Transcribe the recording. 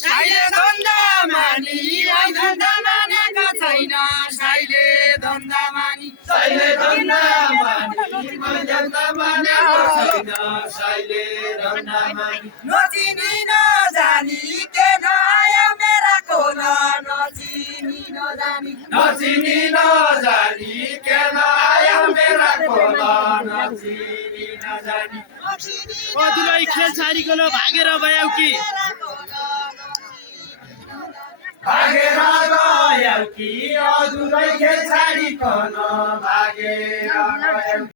साइले धन्दा मानी धन्दा मानेको छैन साइले धन्दा मानी धन्दा मानेको छैन साइले धन्दा मानी नचिनी नजानी के नआयो मेरा कोला नचिनी नजानी के नआयो मेरा कोला नचिनी नजानी तिमीलाई खेल छाडिकन भागेर गयौ कि अधुरै खेल छाडिकन भागेर गयौ